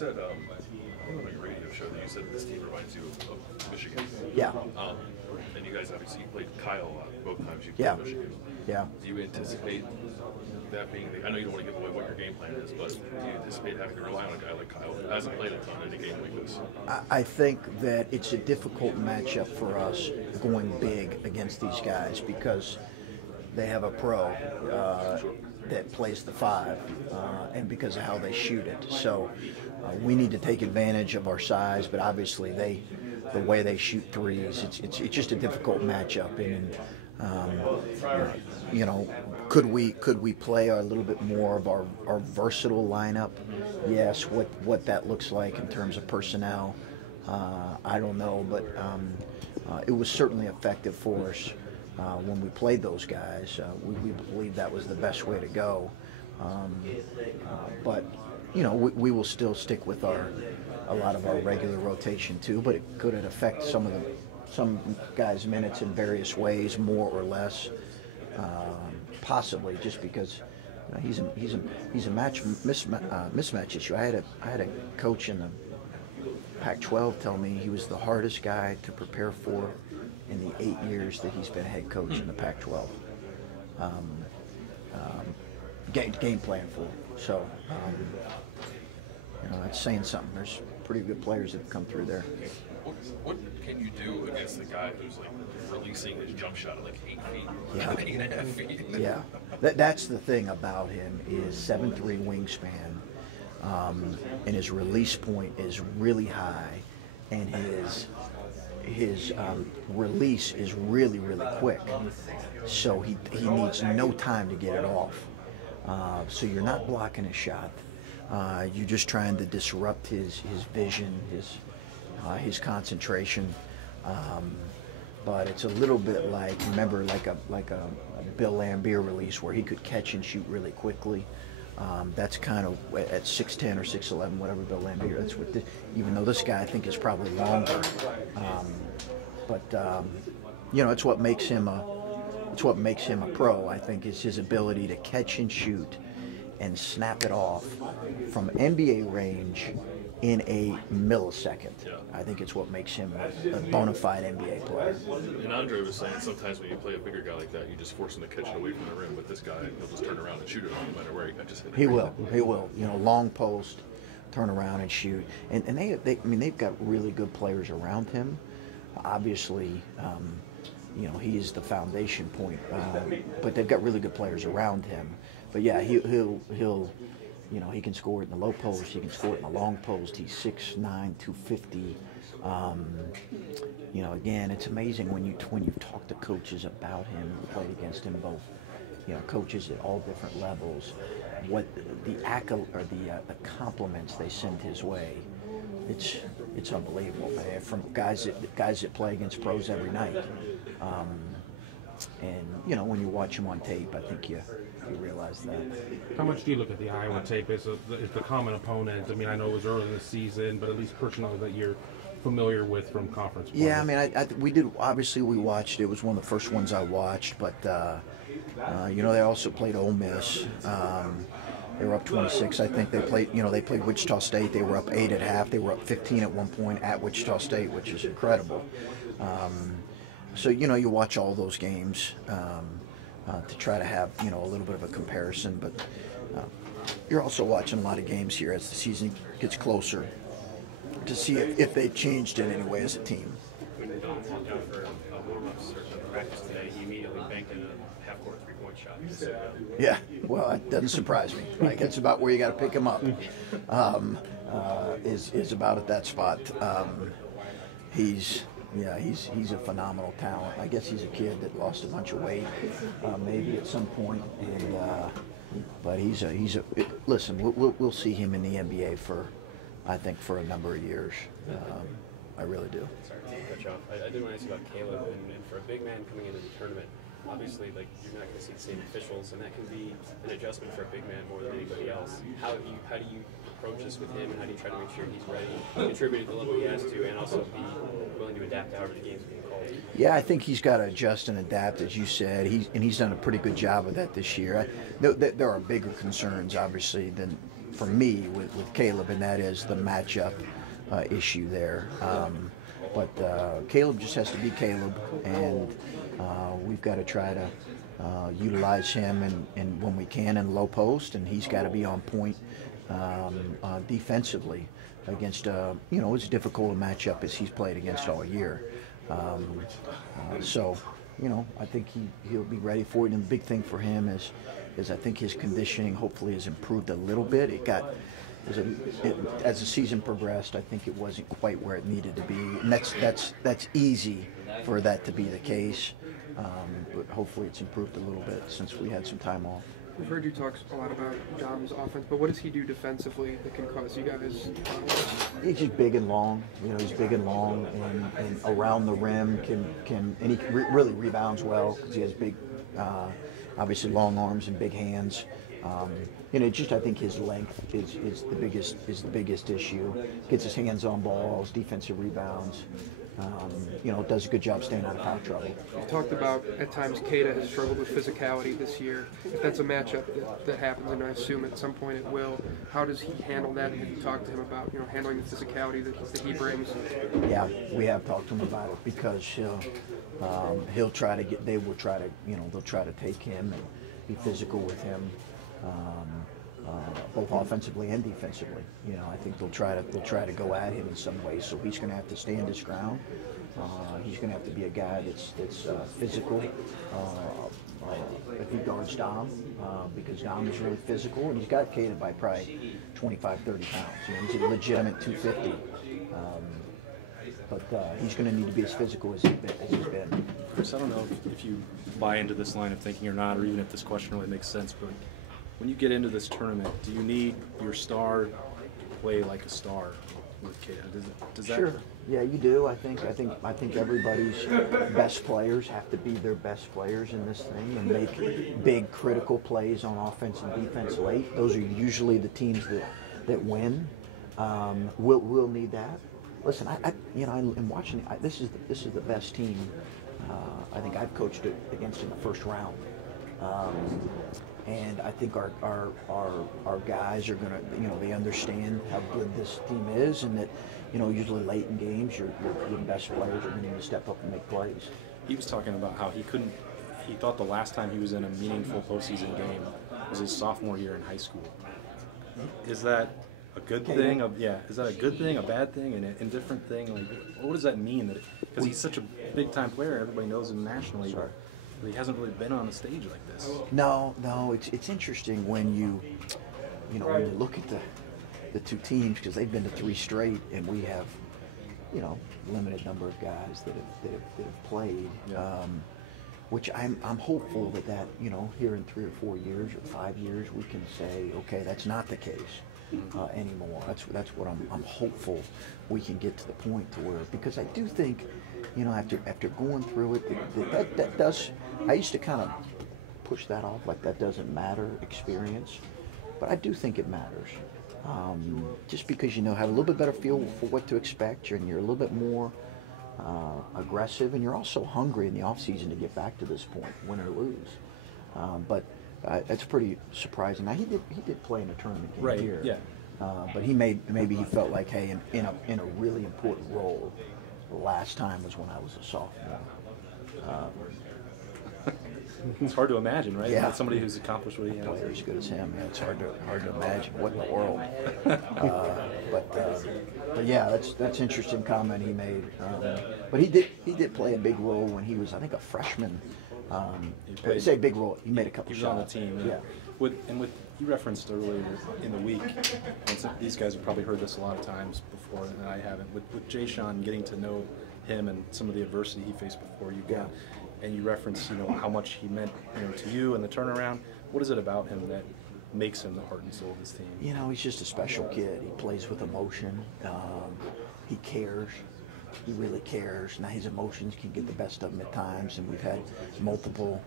said on your radio show that you said this team reminds you of Michigan. Yeah. And you guys obviously played Kyle both times you played Yeah. Michigan. Yeah. Do you anticipate that being I know you don't want to give away what your game plan is, but do you anticipate having to rely on a guy like Kyle who hasn't played a ton in a game like this? I think that it's a difficult matchup for us going big against these guys because they have a pro that plays the 5 and because of how they shoot it. So we need to take advantage of our size, but obviously the way they shoot threes, it's just a difficult matchup. And you know, could we play a little bit more of our versatile lineup? Yes. What that looks like in terms of personnel, I don't know, but it was certainly effective for us when we played those guys. We believe that was the best way to go. But you know, we will still stick with a lot of our regular rotation too. But could it affect some guys' minutes in various ways, more or less? Possibly, just because he's a mismatch issue. I had a coach in the Pac-12 tell me he was the hardest guy to prepare for in the 8 years that he's been a head coach in the Pac-12. Game plan for him. So you know, that's saying something. There's pretty good players that have come through there. What can you do against a guy who's like releasing his jump shot at like 8 feet, yeah. 8.5 feet? Yeah, that's the thing about him is 7'3" wingspan, and his release point is really high, and his release is really quick. So he needs no time to get it off. So you're not blocking his shot. You're just trying to disrupt his vision, his concentration, but it's a little bit like, remember, like a Bill Laimbeer release where he could catch and shoot really quickly. That's kind of at 6'10" or 6'11", whatever Bill Laimbeer. That's what. Even though this guy I think is probably longer, but you know, it's what makes him a pro. I think is his ability to catch and shoot and snap it off from NBA range in a millisecond. Yeah. I think it's what makes him a bona fide NBA player. And Andre was saying sometimes when you play a bigger guy like that, you just force him to catch it away from the rim. But this guy, he'll just turn around and shoot it no matter where he just hit it. He will. You know, long post, turn around and shoot. And they've got really good players around him. Obviously, you know, he is the foundation point. But they've got really good players around him. But yeah, he'll. You know, he can score it in the low post. He can score it in the long post. He's 6'9", 250. You know, again, it's amazing when you talk to coaches about him who played against him, both, you know, coaches at all different levels, what the compliments they send his way. It's unbelievable, man. From guys that play against pros every night. And you know, when you watch him on tape, I think you realize that. How much do you look at the Iowa tape as the common opponent? I mean, I know it was early in the season, but at least personally that you're familiar with from conference play. Yeah, I mean, we did. Obviously, we watched. It was one of the first ones I watched. But you know, they also played Ole Miss. They were up 26. I think they played. You know, they played Wichita State. They were up 8 at half. They were up 15 at one point at Wichita State, which is incredible. So you know, you watch all those games. To try to have, you know, a little bit of a comparison, but you're also watching a lot of games here as the season gets closer to see if they've changed in any way as a team. When Don walked out for warm-ups or practice today, he immediately banked in a half-court three-point shot. Yeah, well, that doesn't surprise me. Like, that's about where you got to pick him up. Is about at that spot. He's a phenomenal talent. I guess he's a kid that lost a bunch of weight, maybe at some point, and but listen. We'll see him in the NBA I think for a number of years. I really do. Sorry to cut you off. I did want to ask you about Caleb, and for a big man coming into the tournament, obviously, like, you're not going to see the same officials, and that can be an adjustment for a big man more than anybody else. How do you approach this with him, and how do you try to make sure he's ready, contribute at the level he has to, and also be willing to adapt to however the game's being called? Yeah, I think he's got to adjust and adapt, as you said. He's done a pretty good job of that this year. There are bigger concerns, obviously, than for me with Caleb, and that is the matchup issue there. But Caleb just has to be Caleb, and we've got to try to utilize him and when we can in low post, and he's got to be on point defensively against as difficult a matchup as he's played against all year. So I think he'll be ready for it. And the big thing for him is I think his conditioning hopefully has improved a little bit. As the season progressed, I think it wasn't quite where it needed to be, and that's easy for that to be the case. But hopefully it's improved a little bit since we had some time off. We've heard you talk a lot about Dom's offense, but what does he do defensively that can cause you guys problems? He's just big and long. He's big and long, and around the rim and he really rebounds well because he has big, obviously long arms and big hands. I think his length is the biggest issue. Gets his hands on balls, defensive rebounds. Does a good job staying out of foul trouble. You talked about at times Keita has struggled with physicality this year. If that's a matchup that happens, and I assume at some point it will, how does he handle that? Have you talked to him about handling the physicality that he brings? Yeah, we have talked to him about it because they'll try to take him and be physical with him. Both offensively and defensively. I think they'll try to go at him in some ways. So he's going to have to stand his ground. He's going to have to be a guy that's physical if he guards Dom, because Dom is really physical, and he's got Keita by probably 25, 30 pounds. He's a legitimate 250. But he's going to need to be as physical as he's been. Chris, I don't know if you buy into this line of thinking or not, or even if this question really makes sense, but when you get into this tournament, do you need your star to play like a star with Keita? Does that? Sure. Yeah, you do. I think everybody's best players have to be their best players in this thing and make big critical plays on offense and defense late. Those are usually the teams that win. We'll need that. Listen, I'm watching. This is the best team. I think I've coached it against in the first round. And I think our guys are gonna, they understand how good this team is, and that, usually late in games, your best players are going to need to step up and make plays. He was talking about how he thought the last time he was in a meaningful postseason game was his sophomore year in high school. Is that a good thing? Is that a good thing, a bad thing, an indifferent thing? Like, what does that mean? Because he's such a big time player, everybody knows him nationally. But he hasn't really been on a stage like this. No, it's interesting when you look at the two teams, because they've been to 3 straight, and we have, limited number of guys that have played. Yeah. Which I'm hopeful that here in 3 or 4 years or 5 years we can say, okay, that's not the case anymore. That's what I'm hopeful we can get to the point to where, because I do think, after going through it, that does. I used to kind of push that off, like that doesn't matter, experience, but I do think it matters. Just because have a little bit better feel for what to expect, and you're a little bit more aggressive, and you're also hungry in the off season to get back to this point, win or lose. But it's pretty surprising. Now he did play in a tournament game here, yeah. But maybe he felt like, hey, in a really important role. The last time was when I was a sophomore. It's hard to imagine, right? Yeah. Somebody who's accomplished what he has. A player as good as him, it's hard to imagine what in the world. But yeah, that's interesting comment he made. But he did play a big role when he was, I think, a freshman. Say big role. He made a couple shots. He was on the team. Yeah. With you referenced earlier in the week, and these guys have probably heard this a lot of times before, and I haven't. With Jay Sean, getting to know him and some of the adversity he faced before you got, and you referenced how much he meant to you and the turnaround. What is it about him that makes him the heart and soul of this team? He's just a special kid. He plays with emotion. He cares. He really cares. Now his emotions can get the best of him at times, and we've had multiple.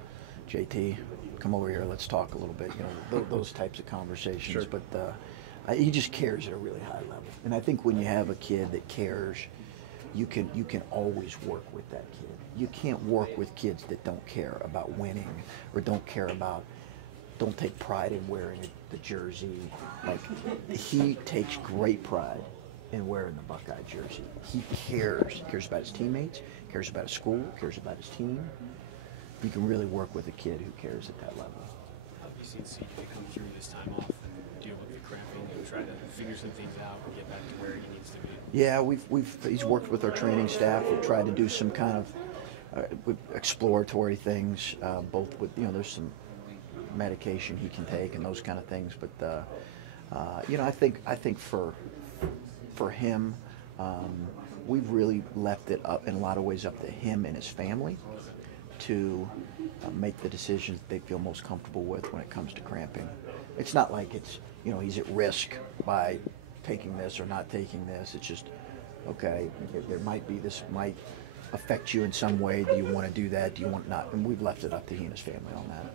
JT, come over here. Let's talk a little bit. Those types of conversations. Sure. But he just cares at a really high level. And I think when you have a kid that cares, you can always work with that kid. You can't work with kids that don't care about winning or don't don't take pride in wearing the jersey. Like, he takes great pride in wearing the Buckeye jersey. He cares. He cares about his teammates, cares about his school, cares about his team. You can really work with a kid who cares at that level. Have you seen CJ come through this time off and deal with the cramping and try to figure some things out and get back to where he needs to be? Yeah, he's worked with our training staff. We've tried to do some kind of with exploratory things, both with, there's some medication he can take and those kind of things. But I think for him, we've really left it up in a lot of ways up to him and his family to make the decisions they feel most comfortable with when it comes to cramping. It's not like it's he's at risk by taking this or not taking this. It's just, okay, there might be, this might affect you in some way. Do you want to do that? Do you want not? And we've left it up to he and his family on that.